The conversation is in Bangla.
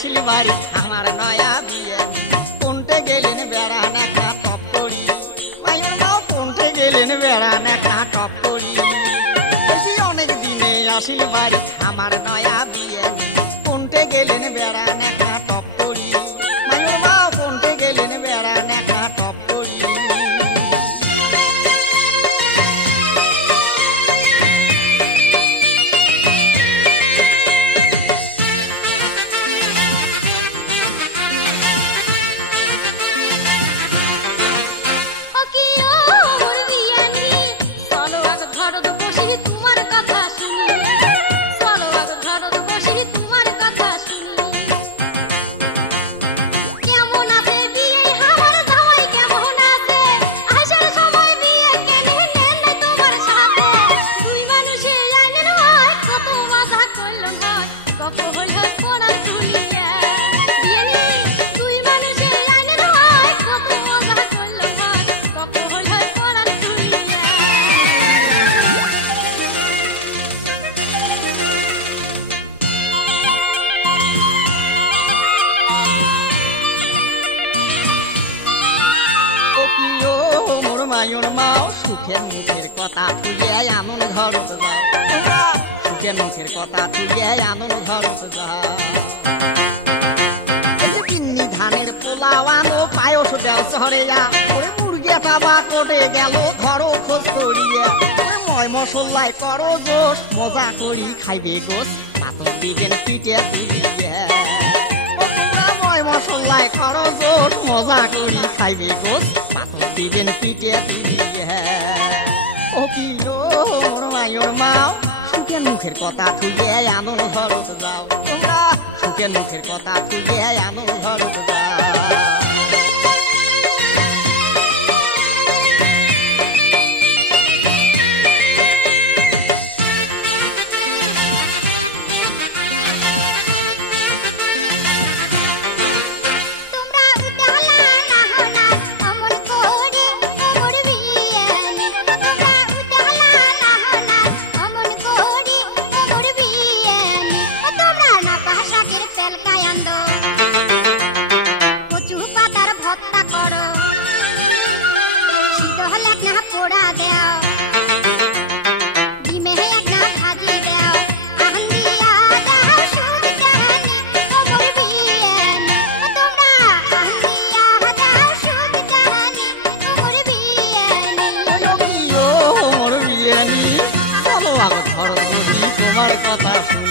আসিল বাড়ি আমার নয়া বিয়ে কোনটে গেলেন বেড়ান একটা টপ করি মায়ুর মাও কোনটে গেলেন বেড়ান একটা টপ করি অনেক দিনে আসিল বাড়ি আমার নয়া বিয়ে কোনটে গেলেন বেড়ান একটা টপ করি মায়ুর মাও কোনটে গেলেন বেড়ান একটা টপ করি মায়ুর মাও সুখের মুখের কথা তুলে আনন্দ ঘরত যাও সুখের মুখের কথা তুলে আনন্দ ঘরত যাও পিন্নি ধানের পোলাও আনো পায়স দেও শহরে যা ওরে মুরগিটা বা কোটে গেল ধরো খোঁজ করিয়া ময় মশলাই করো জোশ মজা করি খাইবে গোস পাতর দিবেন পিঠে তুলিয়া মশলাই করো জোশ মজা করি খাইবে গোস পাতর দিবেন পিঠে তুলিয়া ও কি মোর মায়ুর মাও সুখের মুখের কথা তুলে আনন্দ ঘরত যাও তোমরা সুখের মুখের কথা তুলে আনন্দ ঘরত যাও তোমার কথা শুনি